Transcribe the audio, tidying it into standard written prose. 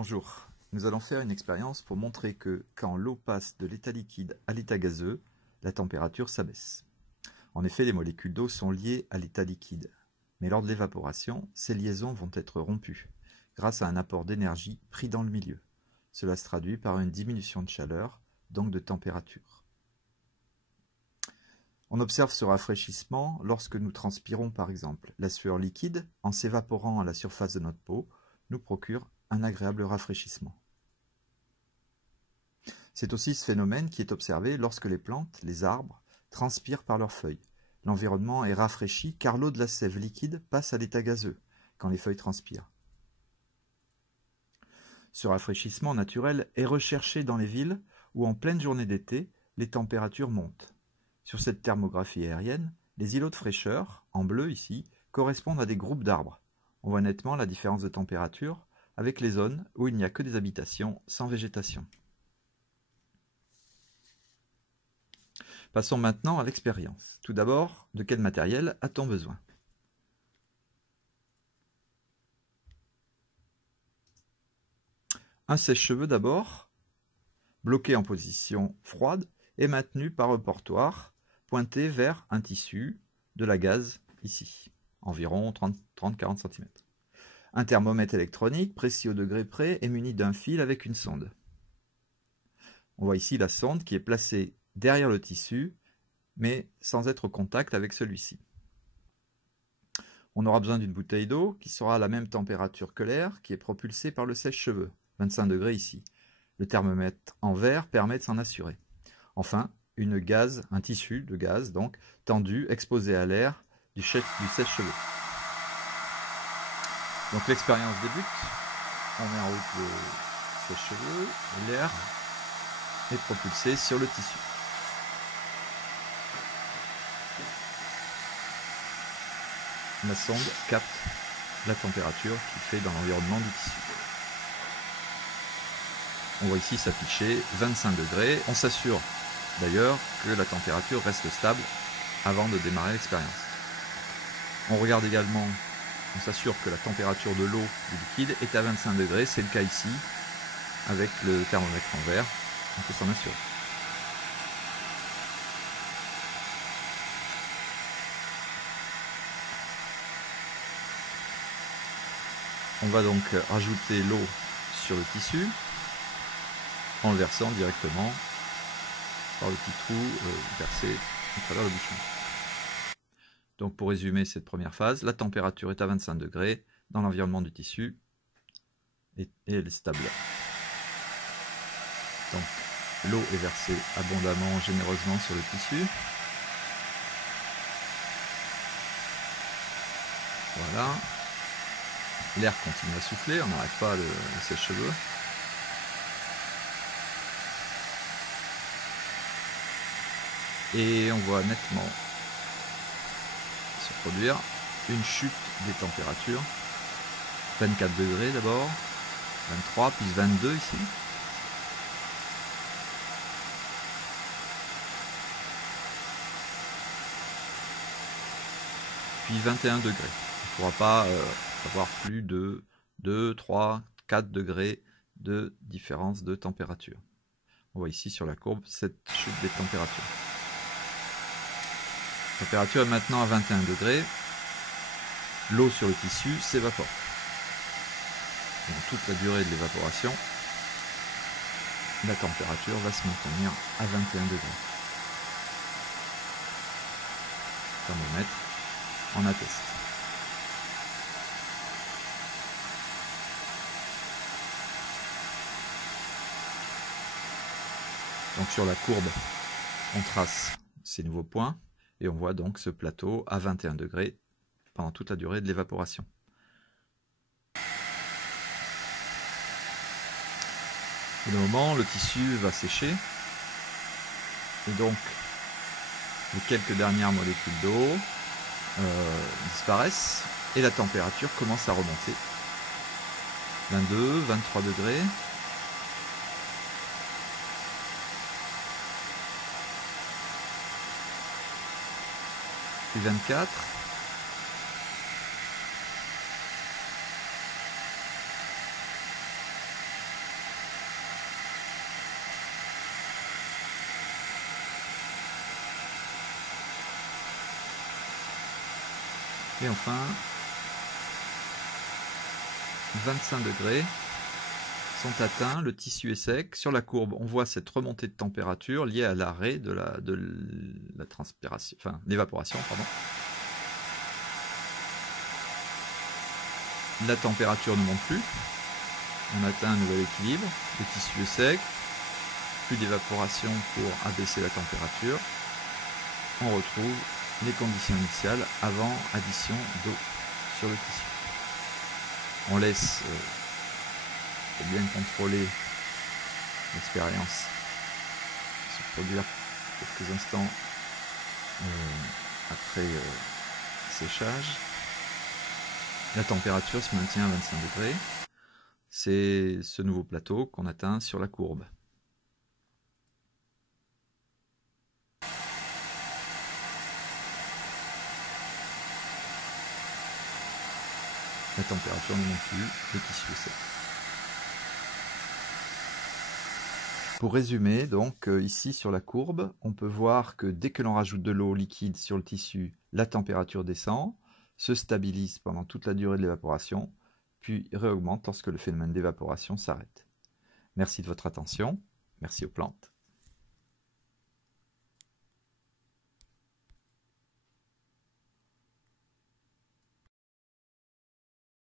Bonjour, nous allons faire une expérience pour montrer que quand l'eau passe de l'état liquide à l'état gazeux, la température s'abaisse. En effet, les molécules d'eau sont liées à l'état liquide, mais lors de l'évaporation, ces liaisons vont être rompues, grâce à un apport d'énergie pris dans le milieu. Cela se traduit par une diminution de chaleur, donc de température. On observe ce rafraîchissement lorsque nous transpirons par exemple. La sueur liquide, en s'évaporant à la surface de notre peau, nous procure un agréable rafraîchissement. C'est aussi ce phénomène qui est observé lorsque les plantes, les arbres, transpirent par leurs feuilles. L'environnement est rafraîchi car l'eau de la sève liquide passe à l'état gazeux quand les feuilles transpirent. Ce rafraîchissement naturel est recherché dans les villes où en pleine journée d'été, les températures montent. Sur cette thermographie aérienne, les îlots de fraîcheur, en bleu ici, correspondent à des groupes d'arbres. On voit nettement la différence de température avec les zones où il n'y a que des habitations sans végétation. Passons maintenant à l'expérience. Tout d'abord, de quel matériel a-t-on besoin? Un sèche-cheveux d'abord, bloqué en position froide et maintenu par un portoir pointé vers un tissu de la gaze ici, environ 30-40 cm. Un thermomètre électronique précis au degré près est muni d'un fil avec une sonde. On voit ici la sonde qui est placée derrière le tissu, mais sans être au contact avec celui-ci. On aura besoin d'une bouteille d'eau qui sera à la même température que l'air, qui est propulsée par le sèche-cheveux, 25 degrés ici. Le thermomètre en verre permet de s'en assurer. Enfin, un tissu de gaz donc tendu, exposé à l'air du sèche-cheveux. Donc l'expérience débute, on met en route le sèche-cheveux, l'air est propulsé sur le tissu. La sonde capte la température qu'il fait dans l'environnement du tissu. On voit ici s'afficher 25 degrés. On s'assure d'ailleurs que la température reste stable avant de démarrer l'expérience. On regarde également, on s'assure que la température de l'eau du liquide est à 25 degrés. C'est le cas ici avec le thermomètre en verre. On peut s'en assurer. On va donc rajouter l'eau sur le tissu en le versant directement par le petit trou versé à travers le bouchon. Donc pour résumer cette première phase, la température est à 25 degrés dans l'environnement du tissu et elle est stable. Donc l'eau est versée abondamment, généreusement sur le tissu. Voilà. L'air continue à souffler, on n'arrête pas le sèche-cheveux. Et on voit nettement se produire une chute des températures. 24 degrés d'abord, 23, puis 22 ici. Puis 21 degrés. On ne pourra pas avoir plus de 2, 3, 4 degrés de différence de température. On voit ici sur la courbe cette chute des températures. La température est maintenant à 21 degrés. L'eau sur le tissu s'évapore. Pendant toute la durée de l'évaporation, la température va se maintenir à 21 degrés. Le thermomètre en atteste. Donc sur la courbe, on trace ces nouveaux points et on voit donc ce plateau à 21 degrés pendant toute la durée de l'évaporation. Au moment, le tissu va sécher et donc les quelques dernières molécules d'eau disparaissent et la température commence à remonter. 22, 23 degrés. Puis 24. Et enfin, 25 degrés sont atteints, le tissu est sec. Sur la courbe, on voit cette remontée de température liée à l'arrêt de la transpiration, enfin l'évaporation, pardon. La température ne monte plus. On atteint un nouvel équilibre. Le tissu est sec. Plus d'évaporation pour abaisser la température. On retrouve les conditions initiales avant addition d'eau sur le tissu. On laisse pour bien contrôler l'expérience se produire quelques instants après séchage. La température se maintient à 25 degrés. C'est ce nouveau plateau qu'on atteint sur la courbe. La température ne monte plus, le tissu est sec. Pour résumer, donc ici sur la courbe, on peut voir que dès que l'on rajoute de l'eau liquide sur le tissu, la température descend, se stabilise pendant toute la durée de l'évaporation, puis réaugmente lorsque le phénomène d'évaporation s'arrête. Merci de votre attention, merci aux plantes.